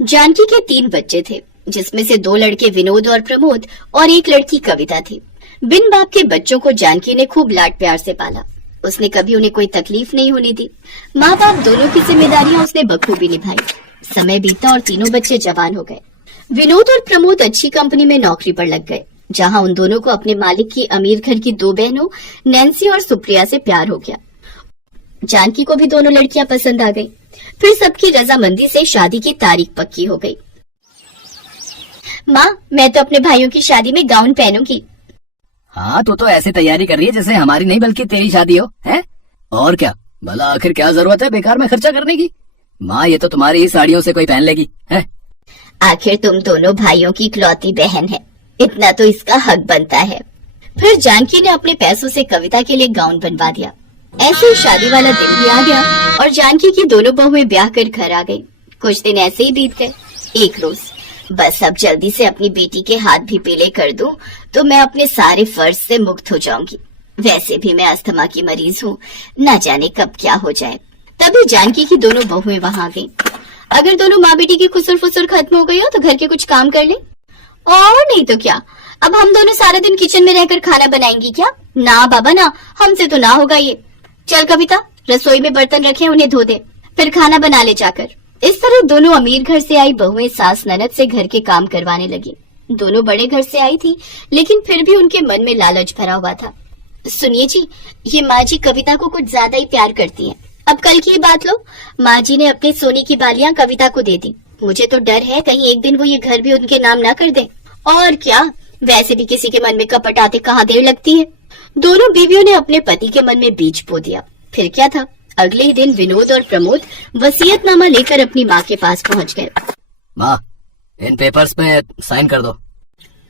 जानकी के 3 बच्चे थे, जिसमें से 2 लड़के विनोद और प्रमोद और 1 लड़की कविता थी। बिन बाप के बच्चों को जानकी ने खूब लाड प्यार से पाला। उसने कभी उन्हें कोई तकलीफ नहीं होने दी। माँ बाप दोनों की जिम्मेदारियां उसने बखूबी निभाई। समय बीता और तीनों बच्चे जवान हो गए। विनोद और प्रमोद अच्छी कंपनी में नौकरी पर लग गए, जहां उन दोनों को अपने मालिक की अमीर घर की 2 बहनों नैन्सी और सुप्रिया से प्यार हो गया। जानकी को भी दोनों लड़कियां पसंद आ गई। फिर सबकी रजामंदी से शादी की तारीख पक्की हो गई। माँ, मैं तो अपने भाइयों की शादी में गाउन पहनूंगी। हाँ, तो ऐसे तैयारी कर रही है जैसे हमारी नहीं बल्कि तेरी शादी हो, हैं? और क्या भला आखिर क्या जरूरत है बेकार में खर्चा करने की? माँ, ये तो तुम्हारी ही साड़ियों से कोई पहन लेगी, हैं? आखिर तुम दोनों भाइयों की इकलौती बहन है, इतना तो इसका हक बनता है। फिर जानकी ने अपने पैसों से कविता के लिए गाउन बनवा दिया। ऐसे ही शादी वाला दिन भी आ गया और जानकी की दोनों बहुएं ब्याह कर घर आ गई। कुछ दिन ऐसे ही बीत गए। एक रोज, बस अब जल्दी से अपनी बेटी के हाथ भी पीले कर दूं तो मैं अपने सारे फर्ज से मुक्त हो जाऊंगी। वैसे भी मैं अस्थमा की मरीज हूँ, न जाने कब क्या हो जाए। तभी जानकी की दोनों बहुएं वहां आ गईं। अगर दोनों माँ बेटी की खुसुर फुसुर खत्म हो गई हो तो घर के कुछ काम कर ले, और नहीं तो क्या, अब हम दोनों सारा दिन किचन में रहकर खाना बनाएंगी क्या? ना बाबा ना, हमसे तो ना होगा ये। चल कविता, रसोई में बर्तन रखे उन्हें धो दे, फिर खाना बना ले जाकर। इस तरह दोनों अमीर घर से आई बहुएं सास ननद से घर के काम करवाने लगी। दोनों बड़े घर से आई थी, लेकिन फिर भी उनके मन में लालच भरा हुआ था। सुनिए जी, ये माँ जी कविता को कुछ ज्यादा ही प्यार करती हैं। अब कल की बात लो, माँ जी ने अपने सोने की बालियां कविता को दे दी। मुझे तो डर है कहीं एक दिन वो ये घर भी उनके नाम ना कर दे। और क्या, वैसे भी किसी के मन में कपट आते कहाँ देर लगती है। दोनों बीवियों ने अपने पति के मन में बीज बो दिया। फिर क्या था, अगले ही दिन विनोद और प्रमोद वसीयतनामा लेकर अपनी माँ के पास पहुँच गए। माँ, इन पेपर्स पे साइन कर दो।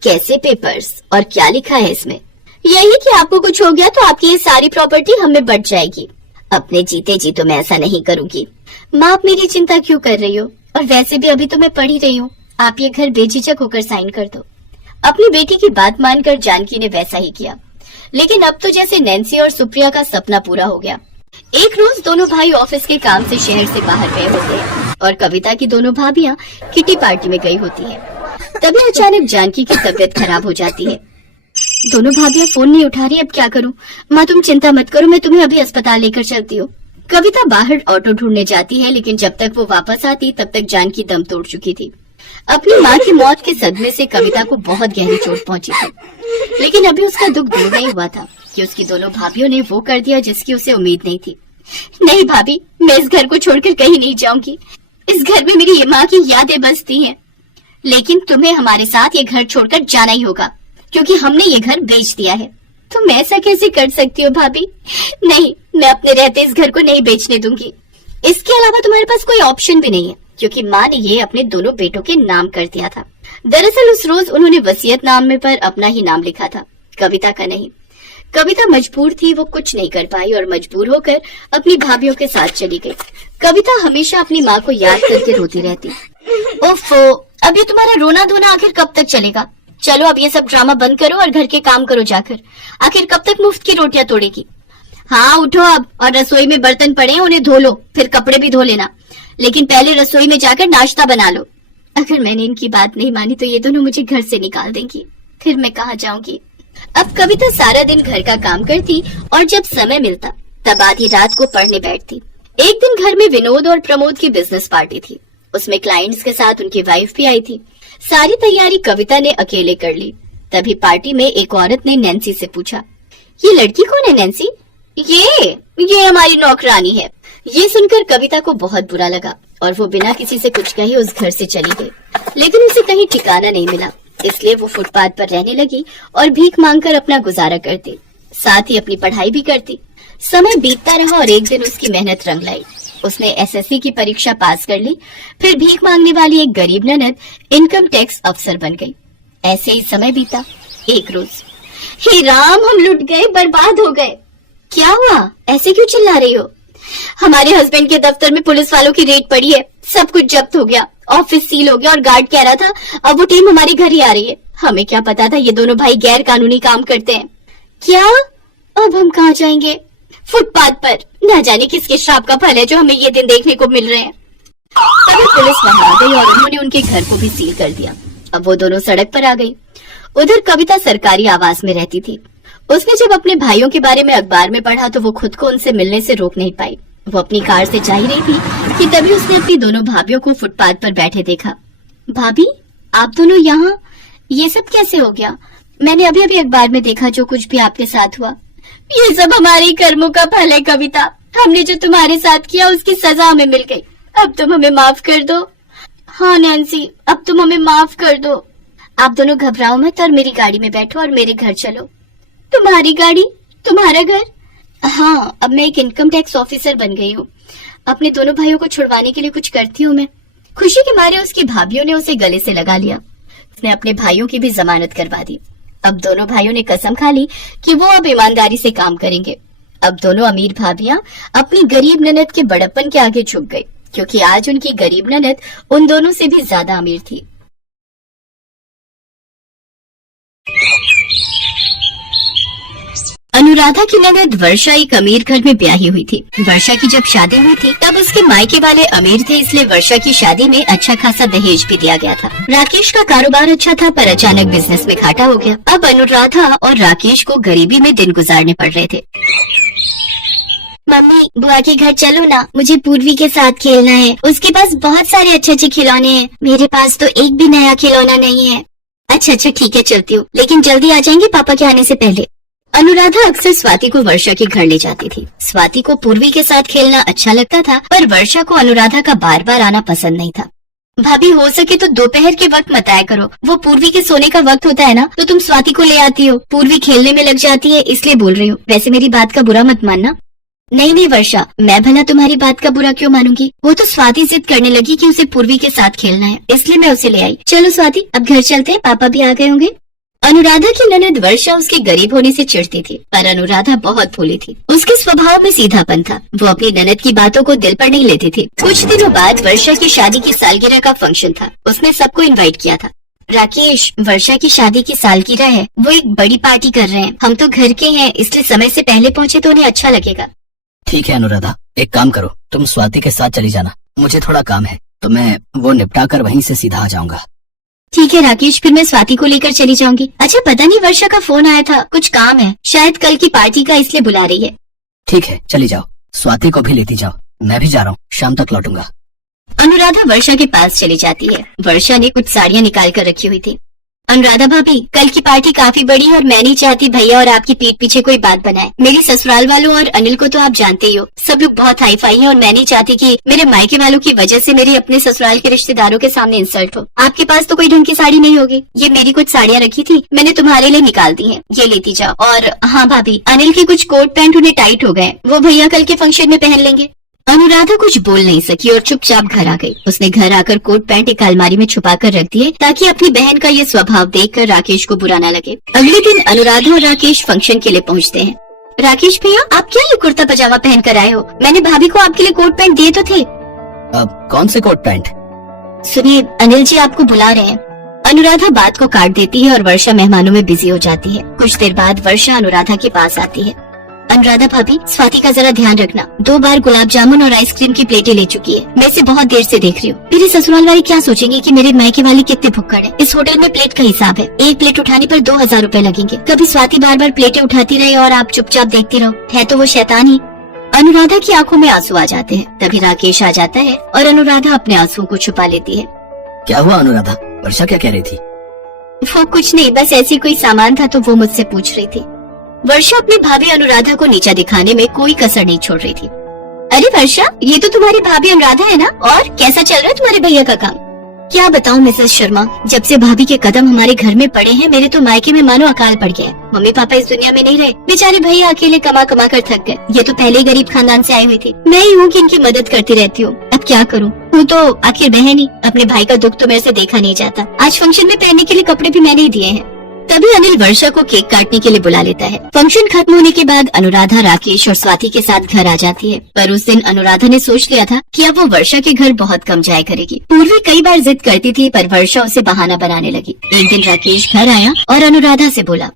कैसे पेपर्स और क्या लिखा है इसमें? यही कि आपको कुछ हो गया तो आपकी ये सारी प्रॉपर्टी हमें बढ़ जाएगी। अपने जीते जी तो मैं ऐसा नहीं करूंगी। माँ, आप मेरी चिंता क्यों कर रही हो? और वैसे भी अभी तो मैं पढ़ ही रही हूँ। आप ये घर बेझिझक होकर साइन कर दो। अपनी बेटी की बात मानकर जानकी ने वैसा ही किया। लेकिन अब तो जैसे नैन्सी और सुप्रिया का सपना पूरा हो गया। एक रोज दोनों भाई ऑफिस के काम से शहर से बाहर गए होते हैं और कविता की दोनों भाभियां किटी पार्टी में गई होती है। तभी अचानक जानकी की तबीयत खराब हो जाती है। दोनों भाभियां फोन नहीं उठा रही, अब क्या करूं? माँ, तुम चिंता मत करो, मैं तुम्हें अभी अस्पताल लेकर चलती हूँ। कविता बाहर ऑटो ढूंढने जाती है, लेकिन जब तक वो वापस आती तब तक जानकी दम तोड़ चुकी थी। अपनी माँ की मौत के सदमे से कविता को बहुत गहरी चोट पहुंची थी, लेकिन अभी उसका दुख दूर नहीं हुआ था कि उसकी दोनों भाभियों ने वो कर दिया जिसकी उसे उम्मीद नहीं थी। नहीं भाभी, मैं इस घर को छोड़कर कहीं नहीं जाऊंगी। इस घर में मेरी ये माँ की यादें बसती हैं। लेकिन तुम्हें हमारे साथ ये घर छोड़कर जाना ही होगा, क्योंकि हमने ये घर बेच दिया है। तुम ऐसा कैसे कर सकती हो भाभी? नहीं, मैं अपने रहते इस घर को नहीं बेचने दूंगी। इसके अलावा तुम्हारे पास कोई ऑप्शन भी नहीं है, क्योंकि माँ ने ये अपने दोनों बेटों के नाम कर दिया था। दरअसल उस रोज उन्होंने वसीयतनामे पर अपना ही नाम लिखा था, कविता का नहीं। कविता मजबूर थी, वो कुछ नहीं कर पाई और मजबूर होकर अपनी भाभियों के साथ चली गई। कविता हमेशा अपनी माँ को याद करके रोती रहती। ओफो, अब ये तुम्हारा रोना धोना आखिर कब तक चलेगा? चलो अब ये सब ड्रामा बंद करो और घर के काम करो जाकर। आखिर कब तक मुफ्त की रोटियां तोड़ेगी? हाँ, उठो अब और रसोई में बर्तन पड़े हैं, उन्हें धो लो, फिर कपड़े भी धो लेना। लेकिन पहले रसोई में जाकर नाश्ता बना लो। अगर मैंने इनकी बात नहीं मानी तो ये दोनों मुझे घर से निकाल देंगी, फिर मैं कहाँ जाऊंगी? अब कविता सारा दिन घर का काम करती और जब समय मिलता तब आधी रात को पढ़ने बैठती। एक दिन घर में विनोद और प्रमोद की बिजनेस पार्टी थी। उसमें क्लाइंट्स के साथ उनकी वाइफ भी आई थी। सारी तैयारी कविता ने अकेले कर ली। तभी पार्टी में एक औरत ने नैन्सी से पूछा, ये लड़की कौन है नैन्सी? ये हमारी नौकरानी है। ये सुनकर कविता को बहुत बुरा लगा और वो बिना किसी से कुछ कहे उस घर से चली गई। लेकिन उसे कहीं ठिकाना नहीं मिला, इसलिए वो फुटपाथ पर रहने लगी और भीख मांगकर अपना गुजारा करती, साथ ही अपनी पढ़ाई भी करती। समय बीतता रहा और एक दिन उसकी मेहनत रंग लाई। उसने एसएससी की परीक्षा पास कर ली। फिर भीख मांगने वाली एक गरीब ननद इनकम टैक्स अफसर बन गई। ऐसे ही समय बीता। एक रोज, हे राम, हम लुट गए, बर्बाद हो गए। क्या हुआ? ऐसे क्यों चिल्ला रही हो? हमारे हस्बैंड के दफ्तर में पुलिस वालों की रेड पड़ी है, सब कुछ जब्त हो गया, ऑफिस सील हो गया और गार्ड कह रहा था अब वो टीम हमारे घर ही आ रही है। हमें क्या पता था ये दोनों भाई गैर कानूनी काम करते हैं। क्या? अब हम कहाँ जाएंगे? फुटपाथ पर। न जाने किसके श्राप का फल है जो हमें ये दिन देखने को मिल रहे हैं। तभी पुलिस वहां आ गई और उन्होंने उनके घर को भी सील कर दिया। अब वो दोनों सड़क पर आ गई। उधर कविता सरकारी आवास में रहती थी। उसने जब अपने भाइयों के बारे में अखबार में पढ़ा तो वो खुद को उनसे मिलने से रोक नहीं पाई। वो अपनी कार से जा ही रही थी कि तभी उसने अपनी दोनों भाभियों को फुटपाथ पर बैठे देखा। भाभी, आप दोनों यहाँ? ये सब कैसे हो गया? मैंने अभी अभी अखबार में देखा जो कुछ भी आपके साथ हुआ। ये सब हमारे कर्मों का फल है कविता। हमने जो तुम्हारे साथ किया उसकी सजा हमें मिल गई। अब तुम हमें माफ कर दो। हाँ नैन्सी, अब तुम हमें माफ कर दो। आप दोनों घबराओ मत और मेरी गाड़ी में बैठो और मेरे घर चलो। तुम्हारी गाड़ी? तुम्हारा घर? हाँ, अब मैं एक इनकम टैक्स ऑफिसर बन गई हूँ। अपने दोनों भाइयों को छुड़वाने के लिए कुछ करती हूँ मैं। खुशी के मारे उसकी भाभियों ने उसे गले से लगा लिया। उसने अपने भाइयों की भी जमानत करवा दी। अब दोनों भाइयों ने कसम खा ली कि वो अब ईमानदारी से काम करेंगे। अब दोनों अमीर भाभियां अपनी गरीब ननद के बड़प्पन के आगे झुक गई, क्योंकि आज उनकी गरीब ननद उन दोनों से भी ज्यादा अमीर थी। अनुराधा की ननद वर्षा एक अमीर घर में ब्याही हुई थी। वर्षा की जब शादी हुई थी तब उसके मायके वाले अमीर थे, इसलिए वर्षा की शादी में अच्छा खासा दहेज भी दिया गया था। राकेश का कारोबार अच्छा था पर अचानक बिजनेस में घाटा हो गया। अब अनुराधा और राकेश को गरीबी में दिन गुजारने पड़ रहे थे। मम्मी, बुआ के घर चलो ना, मुझे पूर्वी के साथ खेलना है। उसके पास बहुत सारे अच्छे अच्छे खिलौने हैं, मेरे पास तो एक भी नया खिलौना नहीं है। अच्छा ठीक है, चलती हूँ, लेकिन जल्दी आ जाएंगे पापा के आने से पहले। अनुराधा अक्सर स्वाति को वर्षा के घर ले जाती थी। स्वाति को पूर्वी के साथ खेलना अच्छा लगता था पर वर्षा को अनुराधा का बार बार आना पसंद नहीं था। भाभी, हो सके तो दोपहर के वक्त मत आया करो, वो पूर्वी के सोने का वक्त होता है ना, तो तुम स्वाति को ले आती हो। पूर्वी खेलने में लग जाती है इसलिए बोल रही हूँ, वैसे मेरी बात का बुरा मत मानना। नहीं वर्षा, मैं भला तुम्हारी बात का बुरा क्यों मानूंगी? वो तो स्वाति जिद करने लगी कि उसे पूर्वी के साथ खेलना है, इसलिए मैं उसे ले आई। चलो स्वाति, अब घर चलते हैं, पापा भी आ गए होंगे। अनुराधा की ननद वर्षा उसके गरीब होने से चिढ़ती थी, पर अनुराधा बहुत भोली थी। उसके स्वभाव में सीधापन था। वो अपनी ननद की बातों को दिल पर नहीं लेती थी। कुछ दिनों बाद वर्षा की शादी की सालगिरह का फंक्शन था। उसने सबको इनवाइट किया था। राकेश, वर्षा की शादी की सालगिरह है, वो एक बड़ी पार्टी कर रहे हैं। हम तो घर के हैं, इसलिए समय से पहले पहुँचे तो उन्हें अच्छा लगेगा। ठीक है अनुराधा, एक काम करो, तुम स्वाति के साथ चली जाना, मुझे थोड़ा काम है तो मैं वो निपटा कर वहीं से सीधा आ जाऊंगा। ठीक है राकेश, फिर मैं स्वाति को लेकर चली जाऊंगी। अच्छा, पता नहीं वर्षा का फोन आया था, कुछ काम है, शायद कल की पार्टी का, इसलिए बुला रही है। ठीक है, चली जाओ, स्वाति को भी लेती जाओ, मैं भी जा रहा हूँ, शाम तक लौटूंगा। अनुराधा वर्षा के पास चली जाती है। वर्षा ने कुछ साड़ियाँ निकाल कर रखी हुई थी। अनुराधा भाभी, कल की पार्टी काफी बड़ी है और मैं नहीं चाहती भैया और आपकी पीठ पीछे कोई बात बनाए। मेरी ससुराल वालों और अनिल को तो आप जानते ही हो, सब लोग बहुत हाई फाई हैं और मैं नहीं चाहती कि मेरे मायके वालों की वजह से मेरे अपने ससुराल के रिश्तेदारों के सामने इंसल्ट हो। आपके पास तो कोई ढंग की साड़ी नहीं होगी। ये मेरी कुछ साड़ियाँ रखी थी, मैंने तुम्हारे लिए निकाल दी है, ये लेती जाओ। और हाँ भाभी, अनिल के कुछ कोट पैंट उन्हें टाइट हो गए, वो भैया कल के फंक्शन में पहन लेंगे। अनुराधा कुछ बोल नहीं सकी और चुपचाप घर आ गई। उसने घर आकर कोट पैंट एक अलमारी में छुपा कर रख दिए ताकि अपनी बहन का ये स्वभाव देखकर राकेश को बुरा न लगे। अगले दिन अनुराधा और राकेश फंक्शन के लिए पहुंचते हैं। राकेश भैया, आप क्या ये कुर्ता पजामा पहन कर आए हो? मैंने भाभी को आपके लिए कोट पैंट दिए तो थे। अब कौन से कोट पैंट? सुनिए, अनिल जी आपको बुला रहे हैं। अनुराधा बात को काट देती है और वर्षा मेहमानों में बिजी हो जाती है। कुछ देर बाद वर्षा अनुराधा के पास आती है। अनुराधा भाभी, स्वाति का जरा ध्यान रखना, 2 बार गुलाब जामुन और आइसक्रीम की प्लेटें ले चुकी है। मैं इसे बहुत देर से देख रही हूँ। मेरे ससुराल वाले क्या सोचेंगे कि मेरे मायके वाले कितने भुक्कड़ हैं। इस होटल में प्लेट का हिसाब है, एक प्लेट उठाने पर 2000 रुपए लगेंगे। कभी स्वाति बार बार प्लेटें उठाती रहे और आप चुपचाप देखती रहो, है तो वो शैतान ही। अनुराधा की आंखों में आंसू आ जाते हैं। तभी राकेश आ जाता है और अनुराधा अपने आंसुओं को छुपा लेती है। क्या हुआ अनुराधा, वर्षा क्या कह रही थी? वो कुछ नहीं, बस ऐसी कोई सामान था तो वो मुझसे पूछ रही थी। वर्षा अपनी भाभी अनुराधा को नीचा दिखाने में कोई कसर नहीं छोड़ रही थी। अरे वर्षा, ये तो तुम्हारी भाभी अनुराधा है ना? और कैसा चल रहा है तुम्हारे भैया का काम? क्या बताऊं मिसेस शर्मा, जब से भाभी के कदम हमारे घर में पड़े हैं, मेरे तो मायके में मानो अकाल पड़ गया है। मम्मी पापा इस दुनिया में नहीं रहे, बेचारे भैया अकेले कमा कमा कर थक गए। ये तो पहले ही गरीब खानदान से आई हुई थी, मैं ही हूँ कि इनकी मदद करती रहती हूँ। अब क्या करूँ, हूँ तो आखिर बहन ही। अपने भाई का दुख तो मेरे से देखा नहीं जाता। आज फंक्शन में पहनने के लिए कपड़े भी मैंने ही दिए हैं। तभी अनिल वर्षा को केक काटने के लिए बुला लेता है। फंक्शन खत्म होने के बाद अनुराधा राकेश और स्वाति के साथ घर आ जाती है, पर उस दिन अनुराधा ने सोच लिया था कि अब वो वर्षा के घर बहुत कम जाया करेगी। पूर्वी कई बार जिद करती थी पर वर्षा उसे बहाना बनाने लगी। एक दिन राकेश घर आया और अनुराधा से बोला,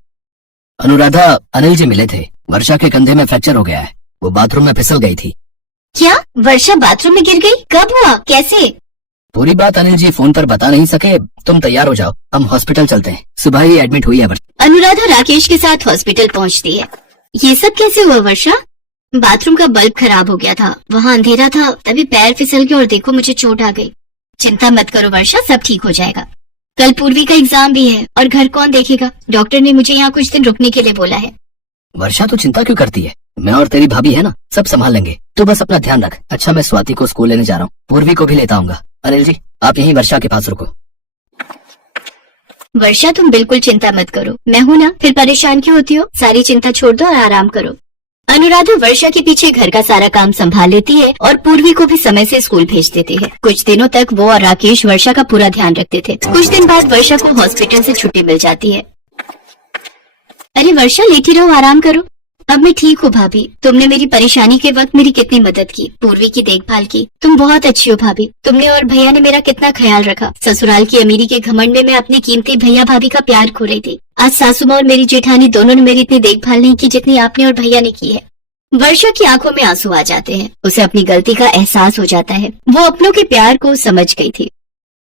अनुराधा, अनिल जी मिले थे, वर्षा के कंधे में फ्रैक्चर हो गया है, वो बाथरूम में फिसल गई थी। क्या? वर्षा बाथरूम में गिर गई? कब हुआ? कैसे? पूरी बात अनिल जी फोन पर बता नहीं सके। तुम तैयार हो जाओ, हम हॉस्पिटल चलते हैं। सुबह ही एडमिट हुई है वर्षा। अनुराधा राकेश के साथ हॉस्पिटल पहुंचती है। ये सब कैसे हुआ वर्षा? बाथरूम का बल्ब खराब हो गया था, वहाँ अंधेरा था, तभी पैर फिसल गया और देखो मुझे चोट आ गई। चिंता मत करो वर्षा, सब ठीक हो जाएगा। कल पूर्वी का एग्जाम भी है और घर कौन देखेगा? डॉक्टर ने मुझे यहाँ कुछ दिन रुकने के लिए बोला है। वर्षा तू चिंता क्यों करती है? मैं और तेरी भाभी है ना, सब संभाल लेंगे। तू बस अपना ध्यान रख। अच्छा, मैं स्वाति को स्कूल लेने जा रहा हूँ, पूर्वी को भी लेता आऊंगा। अनिल जी आप यहीं वर्षा के पास रुको। वर्षा तुम बिल्कुल चिंता मत करो, मैं हूँ ना, फिर परेशान क्यों होती हो? सारी चिंता छोड़ दो और आराम करो। अनुराधा वर्षा के पीछे घर का सारा काम संभाल लेती है और पूर्वी को भी समय से स्कूल भेज देती है। कुछ दिनों तक वो और राकेश वर्षा का पूरा ध्यान रखते थे। कुछ दिन बाद वर्षा को हॉस्पिटल से छुट्टी मिल जाती है। अरे वर्षा लेटी रहो, आराम करो। अब मैं ठीक हूँ भाभी, तुमने मेरी परेशानी के वक्त मेरी कितनी मदद की, पूर्वी की देखभाल की। तुम बहुत अच्छी हो भाभी। तुमने और भैया ने मेरा कितना ख्याल रखा। ससुराल की अमीरी के घमंड में मैं अपने कीमती भैया भाभी का प्यार खो रही थी। आज सासू माँ और मेरी जेठानी दोनों ने मेरी इतनी देखभाल नहीं की जितनी आपने और भैया ने की है। वर्षा की आंखों में आंसू आ जाते हैं। उसे अपनी गलती का एहसास हो जाता है। वो अपनों के प्यार को समझ गई थी।